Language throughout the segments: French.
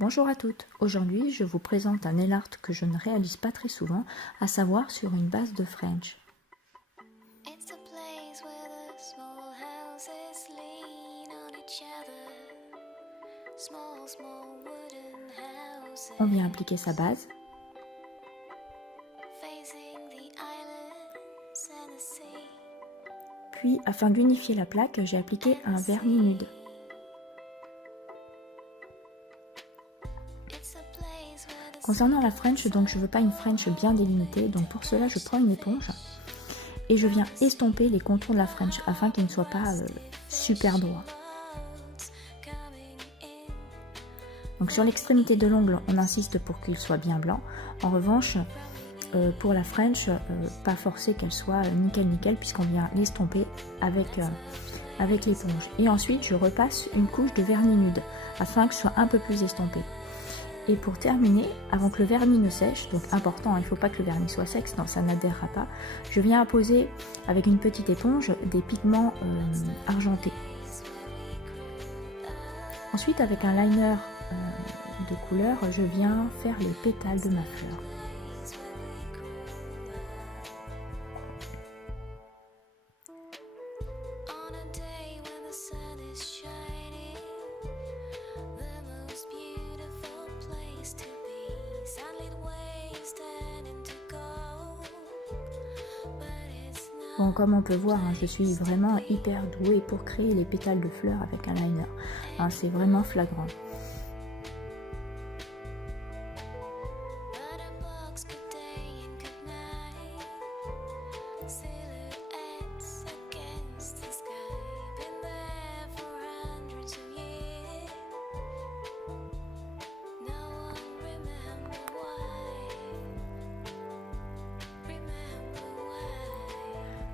Bonjour à toutes, aujourd'hui je vous présente un nail art que je ne réalise pas très souvent, à savoir sur une base de French. On vient appliquer sa base. Puis, afin d'unifier la plaque, j'ai appliqué un vernis nude. Concernant la French, donc je ne veux pas une French bien délimitée, donc pour cela je prends une éponge et je viens estomper les contours de la French afin qu'ils ne soient pas super droits. Donc sur l'extrémité de l'ongle, on insiste pour qu'il soit bien blanc. En revanche, pour la French, pas forcer qu'elle soit nickel puisqu'on vient l'estomper avec l'éponge. Et ensuite, je repasse une couche de vernis nude afin que ce soit un peu plus estompé. Et pour terminer, avant que le vernis ne sèche, donc important, il ne faut pas que le vernis soit sec, sinon ça n'adhérera pas, je viens apposer avec une petite éponge des pigments argentés. Ensuite, avec un liner de couleur, je viens faire les pétales de ma fleur. Bon, comme on peut voir, je suis vraiment hyper douée pour créer les pétales de fleurs avec un liner. C'est vraiment flagrant.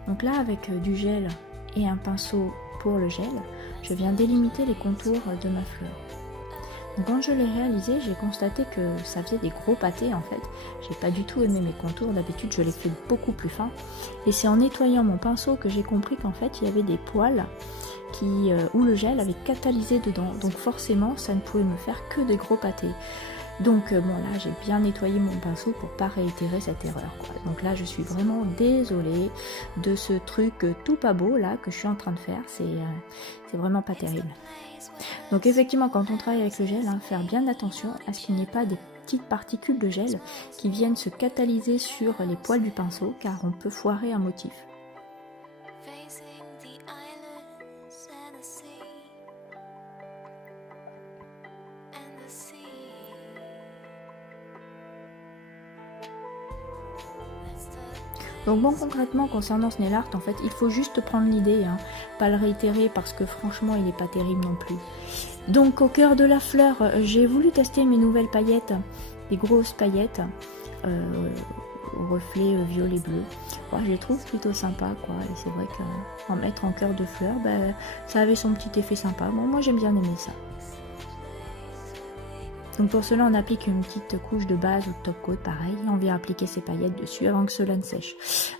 Donc là, avec du gel et un pinceau pour le gel, je viens délimiter les contours de ma fleur. Donc quand je l'ai réalisé, j'ai constaté que ça faisait des gros pâtés en fait. J'ai pas du tout aimé mes contours, d'habitude je les fais beaucoup plus fins. Et c'est en nettoyant mon pinceau que j'ai compris qu'en fait il y avait des poils où le gel avait catalysé dedans. Donc forcément ça ne pouvait me faire que des gros pâtés. Donc bon là j'ai bien nettoyé mon pinceau pour pas réitérer cette erreur quoi. Donc là je suis vraiment désolée de ce truc tout pas beau là que je suis en train de faire, c'est vraiment pas terrible. Donc effectivement quand on travaille avec le gel, faire bien attention à ce qu'il n'y ait pas des petites particules de gel qui viennent se catalyser sur les poils du pinceau car on peut foirer un motif. Donc bon, concrètement concernant ce nail art, en fait il faut juste prendre l'idée, pas le réitérer parce que franchement il n'est pas terrible non plus. Donc au cœur de la fleur, j'ai voulu tester mes nouvelles paillettes, des grosses paillettes au reflet violet bleu. Je les trouve plutôt sympa quoi, et c'est vrai qu'en mettre en cœur de fleur, ça avait son petit effet sympa. Bon, moi j'aime bien aimer ça. Donc pour cela on applique une petite couche de base ou de top coat pareil, on vient appliquer ses paillettes dessus avant que cela ne sèche.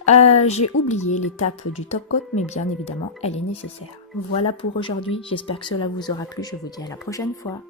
J'ai oublié l'étape du top coat mais bien évidemment elle est nécessaire. Voilà pour aujourd'hui, j'espère que cela vous aura plu, je vous dis à la prochaine fois.